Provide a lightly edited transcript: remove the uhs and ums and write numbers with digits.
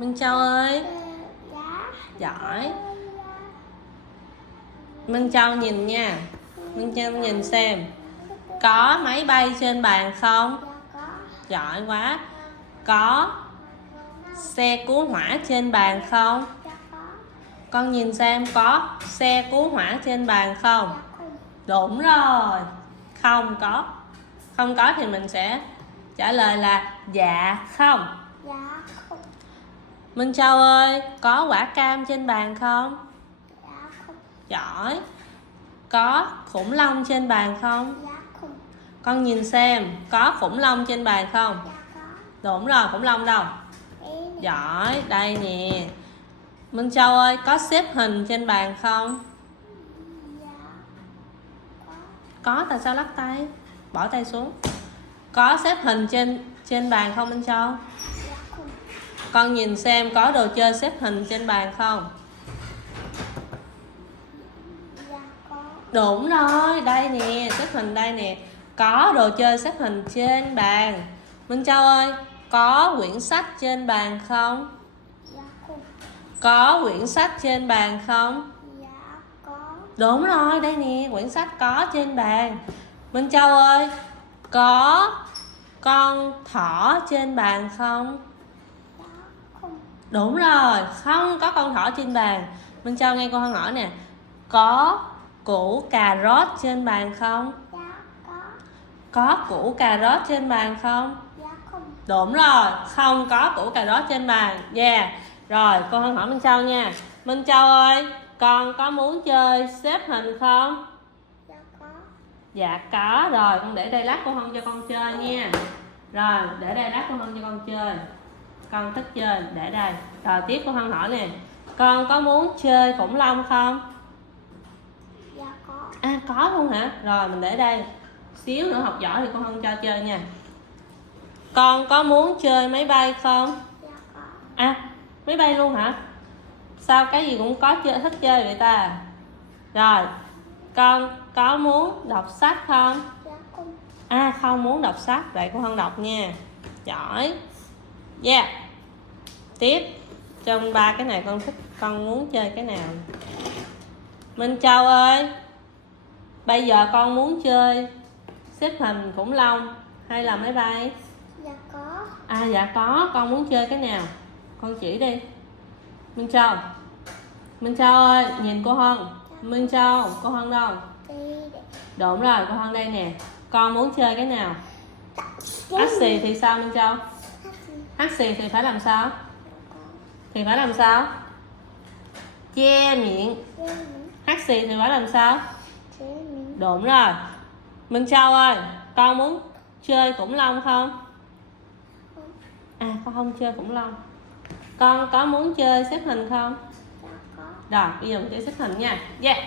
Minh Châu ơi. Dạ. Giỏi. Minh Châu nhìn nha. Minh Châu nhìn xem. Có máy bay trên bàn không? Dạ có. Giỏi quá. Có xe cứu hỏa trên bàn không? Dạ có. Con nhìn xem có xe cứu hỏa trên bàn không? Dạ không. Đúng rồi. Không có. Không có thì mình sẽ trả lời là dạ không. Dạ không. Minh Châu ơi, có quả cam trên bàn không? Dạ không. Giỏi. Có khủng long trên bàn không? Dạ không. Con nhìn xem, có khủng long trên bàn không? Dạ có. Đúng rồi, khủng long đâu? Đây nè. Giỏi, đây nè. Minh Châu ơi, có xếp hình trên bàn không? Dạ có. Có, tại sao lắc tay? Bỏ tay xuống. Có xếp hình trên bàn không Minh Châu? Dạ không. Con nhìn xem có đồ chơi xếp hình trên bàn không? Dạ có. Đúng rồi, đây nè, xếp hình đây nè. Có đồ chơi xếp hình trên bàn. Minh Châu ơi, có quyển sách trên bàn không? Dạ không. Có quyển sách trên bàn không? Dạ có. Đúng rồi, đây nè, quyển sách có trên bàn. Minh Châu ơi, có con thỏ trên bàn không? Dạ không. Đúng rồi, không có con thỏ trên bàn. Minh Châu nghe cô Hân hỏi nè. Có củ cà rốt trên bàn không? Dạ có. Có củ cà rốt trên bàn không? Dạ không. Đúng rồi, không có củ cà rốt trên bàn. Yeah. Rồi, cô Hân hỏi Minh Châu nha. Minh Châu ơi, con có muốn chơi xếp hình không? Dạ có. Dạ có. Rồi, con để đây lát cô Hân cho con chơi nha. Rồi, để đây lát cô Hân cho con chơi. Con thích chơi, để đây. Rồi, tiếp cô Hân hỏi nè. Con có muốn chơi khủng long không? Dạ có. À, có luôn hả? Rồi, mình để đây. Xíu nữa học giỏi thì cô Hân cho chơi nha. Con có muốn chơi máy bay không? Dạ có. À, máy bay luôn hả? Sao cái gì cũng có chơi, thích chơi vậy ta? Rồi, con có muốn đọc sách không? Dạ không. À, không muốn đọc sách. Vậy cô Hân đọc nha. Giỏi. Yeah. Tiếp. Trong ba cái này con thích, con muốn chơi cái nào? Minh Châu ơi, bây giờ con muốn chơi xếp hình khủng long hay là máy bay? Dạ có. À dạ có, con muốn chơi cái nào? Con chỉ đi. Minh Châu. Minh Châu ơi, nhìn cô Hân. Minh Châu, cô Hân đâu? Đây để. Đúng rồi, cô Hân đây nè. Con muốn chơi cái nào? Hát xì thì sao Minh Châu? Hát xì thì phải làm sao? Thì phải làm sao? Che miệng. Hát xì thì phải làm sao? Đúng rồi. Minh Châu ơi, con muốn chơi khủng long không? À, con không chơi khủng long. Con có muốn chơi xếp hình không? Dạ có. Rồi, bây giờ mình chơi xếp hình nha. Yeah. Em.